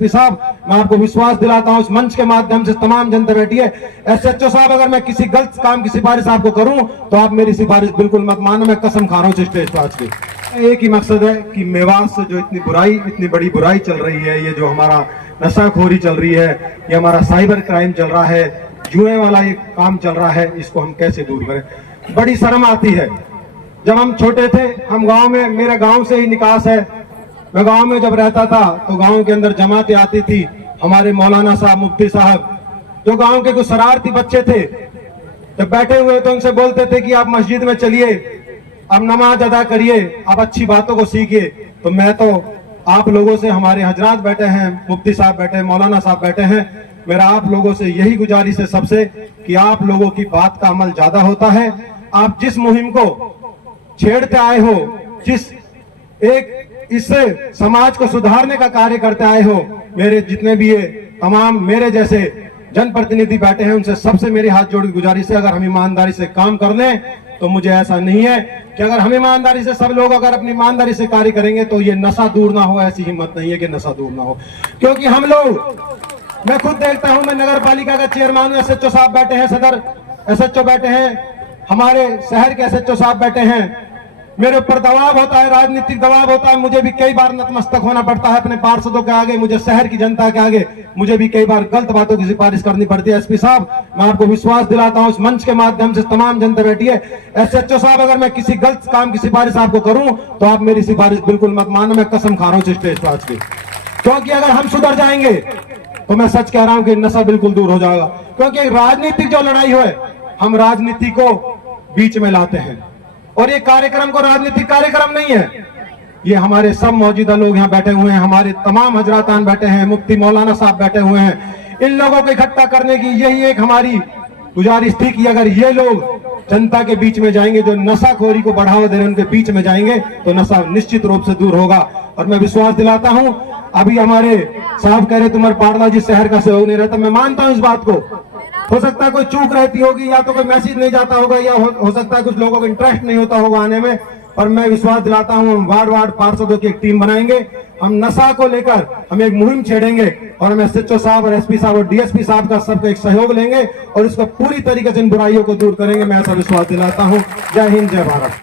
SP साहब, मैं आपको विश्वास दिलाता हूं इस मंच के माध्यम से, तमाम जनता बैठी है, एसएचओ साहब, अगर मैं किसी गलत काम की सिफारिश आपको करूं तो आप मेरी सिफारिश बिल्कुल मत मानो, मैं कसम खा रहा हूं स्टेज पर आज की। एक ही मकसद है कि मेवात से जो इतनी बड़ी बुराई चल रही है, ये जो हमारा नशाखोरी चल रही है, ये हमारा साइबर क्राइम चल रहा है, जुए वाला ये काम चल रहा है, इसको हम कैसे दूर करें। बड़ी शर्म आती है, जब हम छोटे थे, हम गांव में, मेरे गांव से ही निकास है, मैं गांव में जब रहता था तो गांव के अंदर जमातें आती थी, हमारे मौलाना साहब, मुफ्ती साहब, जो गांव के कुछ शरारती बच्चे थे, जब बैठे हुए तो उनसे बोलते थे कि आप मस्जिद में चलिए, अब नमाज अदा करिए, आप अच्छी बातों को सीखिए। तो मैं तो आप लोगों से, हमारे हजरात बैठे हैं, मुफ्ती साहब बैठे हैं, मौलाना साहब बैठे हैं, मेरा आप लोगों से यही गुजारिश है सबसे कि आप लोगों की बात का अमल ज्यादा होता है। आप जिस मुहिम को छेड़ते आए हो, जिस एक इससे समाज को सुधारने का कार्य करते आए हो, मेरे जितने भी ये तमाम मेरे जैसे जनप्रतिनिधि बैठे हैं, उनसे सबसे मेरी हाथ जोड़ की गुजारिश है, अगर हम ईमानदारी से काम कर लें तो मुझे ऐसा नहीं है कि अगर हम ईमानदारी से, सब लोग अगर अपनी ईमानदारी से कार्य करेंगे तो ये नशा दूर ना हो, ऐसी हिम्मत नहीं है कि नशा दूर ना हो। क्योंकि हम लोग, मैं खुद देखता हूं, मैं नगर पालिका का चेयरमैन हूं, एसएचओ साहब बैठे हैं, सदर एसएचओ बैठे हैं, हमारे शहर के एसएचओ साहब बैठे हैं, मेरे ऊपर दबाव होता है, राजनीतिक दबाव होता है, मुझे भी कई बार नतमस्तक होना पड़ता है अपने पार्षदों के आगे, मुझे शहर की जनता के आगे, मुझे भी कई बार गलत बातों की सिफारिश करनी पड़ती है। एसपी साहब, मैं आपको विश्वास दिलाता हूं इस मंच के माध्यम से, तमाम जनता बैठी है, एसएचओ साहब, अगर मैं किसी गलत काम की सिफारिश आपको करूं तो आप मेरी सिफारिश बिल्कुल मत मानो, मैं कसम खा रहा हूं स्टेज पर आज की। क्योंकि अगर हम सुधर जाएंगे तो मैं सच कह रहा हूं कि नशा बिल्कुल दूर हो जाएगा। क्योंकि राजनीतिक जो लड़ाई है, हम राजनीति को बीच में लाते हैं, और ये कार्यक्रम को राजनीतिक कार्यक्रम नहीं है, ये हमारे सब मौजूदा लोग यहाँ बैठे हुए हैं, हमारे तमाम हजरातान बैठे हैं, मुफ्ती मौलाना साहब बैठे हुए हैं, इन लोगों को इकट्ठा करने की यही एक हमारी गुजारिश थी कि अगर ये लोग जनता के बीच में जाएंगे, जो नशाखोरी को बढ़ावा दे रहे हैं उनके बीच में जाएंगे, तो नशा निश्चित रूप से दूर होगा। और मैं विश्वास दिलाता हूं, अभी हमारे साहब कह रहे तुम्हारे पारला जी शहर का सहयोग नहीं रहता, मैं मानता हूं इस बात को, हो सकता है कोई चूक रहती होगी, या तो कोई मैसेज नहीं जाता होगा, या हो सकता है कुछ लोगों को इंटरेस्ट नहीं होता होगा आने में, पर मैं विश्वास दिलाता हूं हम वार्ड पार्षदों की एक टीम बनाएंगे, हम नशा को लेकर हम एक मुहिम छेड़ेंगे, और हम एसएचओ साहब और एसपी साहब और डीएसपी साहब का सबका एक सहयोग लेंगे और इसको पूरी तरीके से इन बुराइयों को दूर करेंगे, मैं ऐसा विश्वास दिलाता हूं। जय हिंद, जय भारत।